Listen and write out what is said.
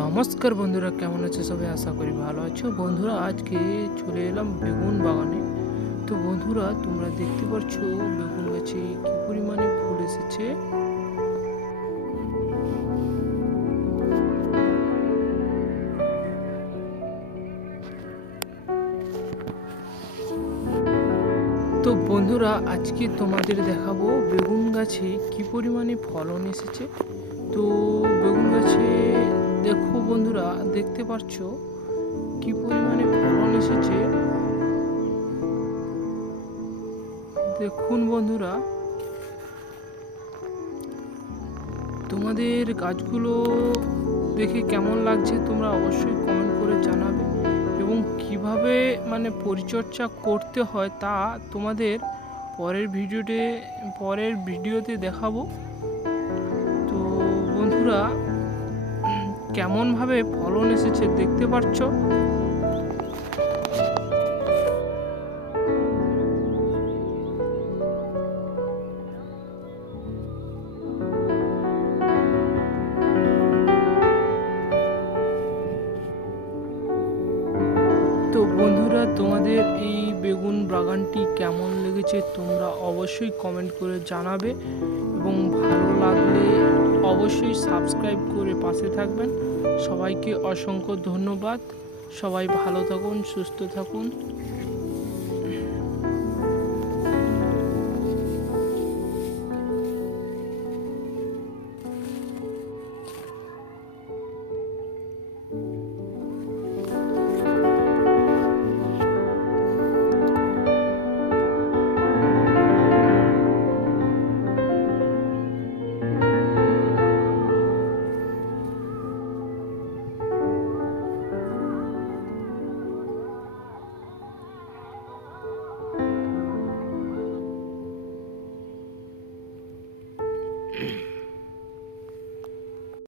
নমস্কার বন্ধুরা, কেমন আছো সবাই? আশা করি ভালো আছো। বন্ধুরা, আজকে চলে এলাম বেগুন বাগানে। তো বন্ধুরা, তোমরা দেখতে পাচ্ছ বেগুন গাছে কি পরিমাণে ফুল এসেছে। তো বন্ধুরা, আজকে তোমাদের দেখাবো বেগুন গাছে কি পরিমাণে ফলন এসেছে। তো বেগুন গাছে দেখো বন্ধুরা, দেখতে পাচ্ছ কি পরিমাণে ফলন এসেছে। দেখুন বন্ধুরা, তোমাদের গাছগুলো দেখে কেমন লাগছে তোমরা অবশ্যই কমেন্ট করে জানাবে, এবং কিভাবে পরিচর্যা করতে হয় তা তোমাদের পরের ভিডিওতে দেখাবো। তো বন্ধুরা, কেমনভাবে ফলন এসেছে দেখতে পাচ্ছ। তো বন্ধুরা, তোমাদের এই বেগুন বাগানটি কেমন লেগেছে তোমরা অবশ্যই কমেন্ট করে জানাবে, এবং ভালো লাগলে অবশ্যই সাবস্ক্রাইব করে পাশে থাকবেন। সবাইকে অসংখ্য ধন্যবাদ। সবাই ভালো থাকুন, সুস্থ থাকুন।